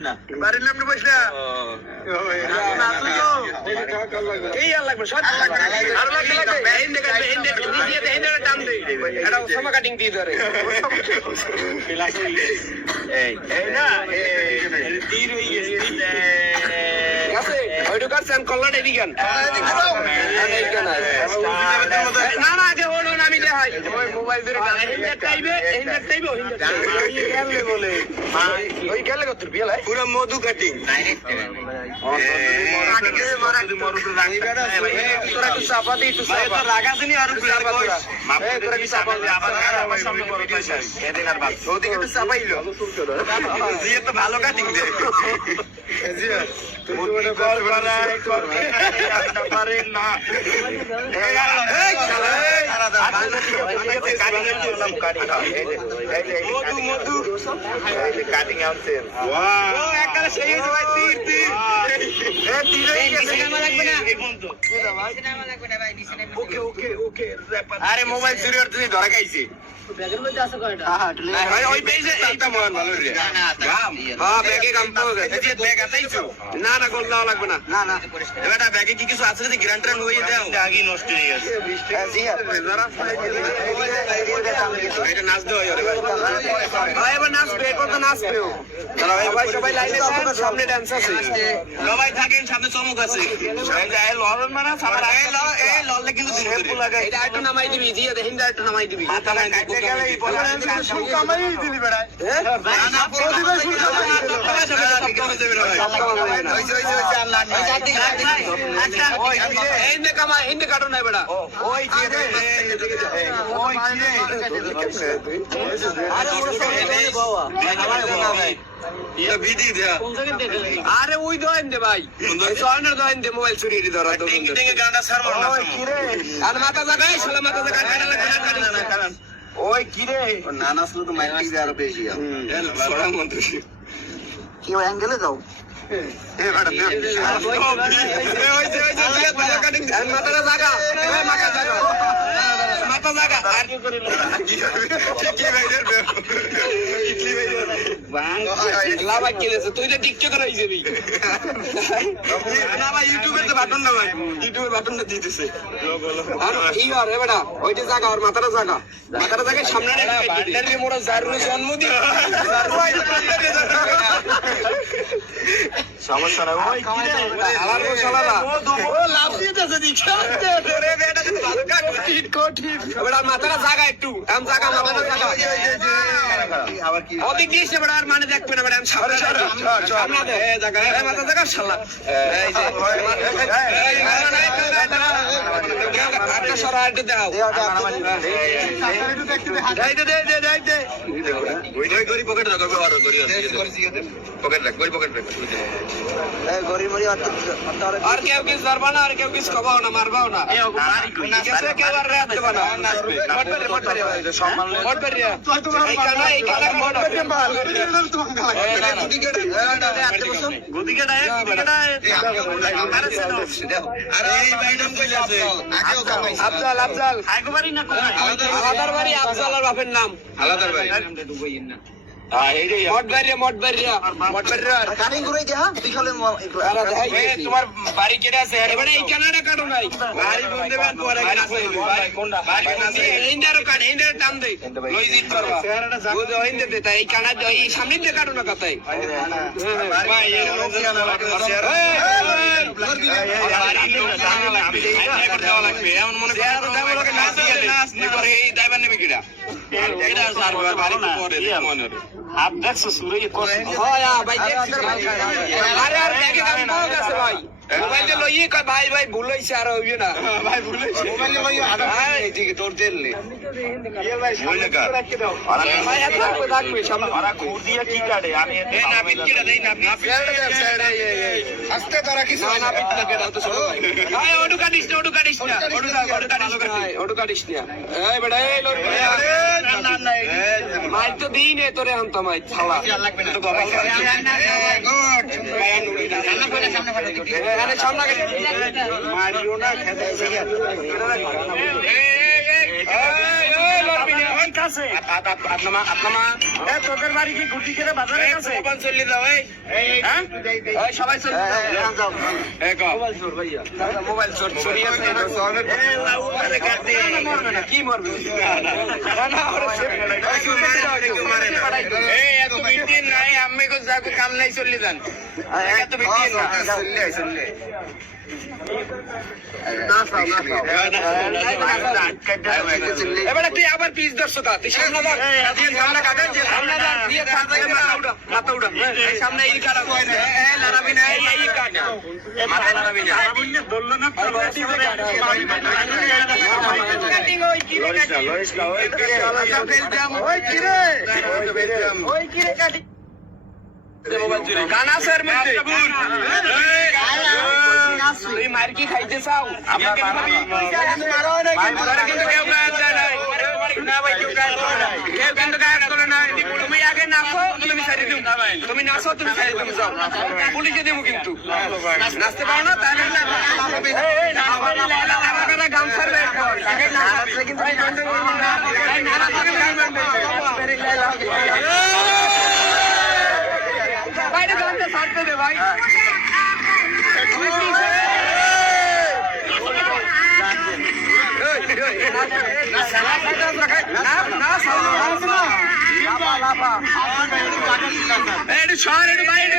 বাড়ির নাম বসে না এই আর লাগবে সব আর লাগবে হিন্দে কাটবে হিন্দে দিয়ে হিন্দে টান দে এটা সমা কাটিং দিয়ে ধরে এই না তীর হই গেছে কাছে ওইটা কাটছেন কল্লাটা এদিকে না না আগে হলো না আমি দেখাই ওই মোবাইল ধরে হিন্দে টাইবে হিন্দে বলে ওই গেলে কত বিয়ে পুরো মধু কাটিং ভালো কাটিং কাটিং আনছেন আরে মোবাইল চুরি করতে ধরা খাইছে না না গোল দেওয়া লাগবে না না না এবার ব্যাগে কি কিছু আছে গ্রান্ড ট্রান্ড হয়ে দেও আগে নষ্ট হয়ে গেছে এটা নাচ দেওয়া এবার নাচবে এরপর তো নাচবে সবাই লাইনে সামনে ডান্স আছে সবাই থাকেন সামনে চমক আছে লড়ন মানে লড়লে কিন্তু এটা একটু নামাই দিবি দিয়ে হিন্দা একটু নামাই দিবি হিন্দে কাটো নাই বেড়া আরে ওই দোয়েন দে ভাই সয়নের দোয়েন দে মোবাইল চুরি ধরা মাথা জায়গায় সালা মাথা জায়গায় ওই কিরে না নাচলে তো মাইক দিবে আরো বেশি কি অ্যাঙ্গেলে যাও মাথাটা জায়গা মাথা জায়গা মাথা জায়গা আর কি করি তুই তো টিকটক করাই যাবি না ভাই ইউটিউবের তো বাটন না ভাই ইউটিউবের বাটনটা দিতেছে ওইটা জায়গা আর মাথাটা জায়গা সামনে মোড়া জারু জন্মদিন সমস্যা না ওই লাভ দিতেছে মাথাটা জায়গা একটু জায়গা মাথাটা জায়গা অধিক দিয়েছে বেড়া আর মানে দেখবে না বেড়া মাথা জায়গা শালা আর কেউ কিছু ধরবা না আর কেউ কিছু খাবাও না মারবাও না আফজাল আফজাল আলাদার বাড়ি আফজালের বাপের নাম আলাদার বাড়ি তোমার বাড়ি কেটে আছে এবারে এই কানাডা কাটো নাই টান দেয় এই কানাডা এই সামনে দিয়ে কাটো না কথায় এমন মনে করে এই ড্রাইভার নেবে কিনা आप देख सूर्य भाई भाई মোবাইল তে লইয়ে কয় ভাই ভাই ভুল হইছে আর হইবে না ভাই ভুল হইছে মোবাইল তে লইয়ে এই ঠিক তোর দেনলে এ ভাই সামনে রাখতে দাও ভাই এত থাকবে সামনে আরা ঘুর দিয়া কি কাটে আমি এই না পিটকিটা দেই না সাইড এই আস্তে ধরা কিছু না পিটটা কেডা তো সব ভাই ওডু কাটিস না ওডু কাটিস না এই বেটা এই লোক না না মাই তো দিই নে তোরে আন তো মাই ছালা তো গবাল গুড ভাই নুড়ি না সামনে ফেলে আরে সামনে মারিও না খেতে এই লড়বি না ভাই কাছে তোদের বাড়ি কি গুটি করে বাজারের কাছে চলে যাও হ্যাঁ সবাই চলে যাও মোবাইল চোর ভাইয়া মোবাইল চোর চুরি কি মরবে নাই আমি কাম নাই চলে যান এত চললে এবারে তুই আবার পিস দর্শক তুই সামনে মাথা উড়া সামনে এই কাটা লড়াবি না এই কাটা মাথা লড়াবি না বললো না গানা স্যার মধ্যে তুই মার কি খাইতে চাও তুমি আগে নাচো তুমি সারি দিও তুমি নাচো তুমি সারি দিও যাও পুলিশে দেবো কিন্তু নাচতে পারো না তাহলে গামছার বাইরে গানটা ছাড়তে দে ভাই শহরের বাইরে